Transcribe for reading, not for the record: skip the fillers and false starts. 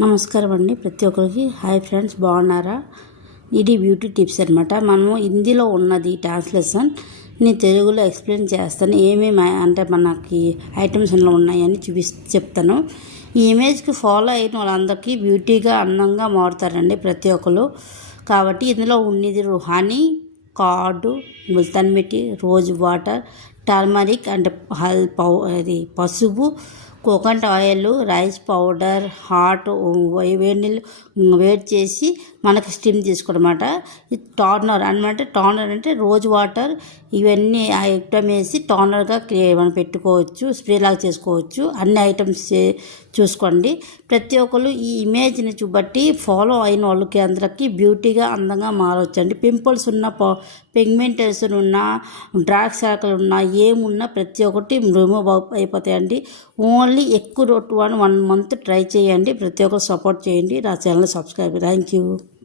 నమస్కారం అండి ప్రతి ఒక్కరికి. హాయ్ ఫ్రెండ్స్, బాగున్నారా? ఇది బ్యూటీ టిప్స్ అనమాట. మనము హిందీలో ఉన్నది ట్రాన్స్లేషన్ నేను తెలుగులో ఎక్స్ప్లెయిన్ చేస్తాను. ఏమేమి అంటే మనకి ఐటమ్స్ ఇందులో ఉన్నాయని చెప్తాను. ఈ ఇమేజ్కి ఫాలో అయిన వాళ్ళందరికీ బ్యూటీగా అందంగా మారుతారండి ప్రతి ఒక్కరు. కాబట్టి ఇందులో ఉన్నది హనీ, కార్డు, ముల్తాన్ మిట్టి, రోజ్ వాటర్, టర్మరిక్ అంటే ఇది పసుపు, coconut oil, rice powder, hot వేడి నీళ్ళు వేడి చేసి మనకి స్టీమ్ తీసుకోవడమాట. ఇది టోనర్ అనమాట. టోనర్ అంటే రోజ్ వాటర్ ఇవన్నీ ఐటమ్ వేసి టోనర్గా మనం పెట్టుకోవచ్చు, స్ప్రే లాగా చేసుకోవచ్చు. అన్ని ఐటమ్స్ చూసుకోండి. ప్రతి ఒక్కరు ఈ ఇమేజ్ని చూబట్టి ఫాలో అయిన వాళ్ళకి అందరికీ బ్యూటీగా అందంగా మారవచ్చు అండి. పింపుల్స్ ఉన్న, పిగ్మెంటేషన్ ఉన్న, డార్క్ సర్కిల్ ఉన్న, ఏమున్నా ప్రతి ఒక్కటి రిమూవ్ అయిపోతాయండి. ఓన్లీ ఎక్కువ 1 month ట్రై చేయండి. ప్రతి ఒక్కరు సపోర్ట్ చేయండి. నా ఛానల్ సబ్స్క్రైబ్. Thank you.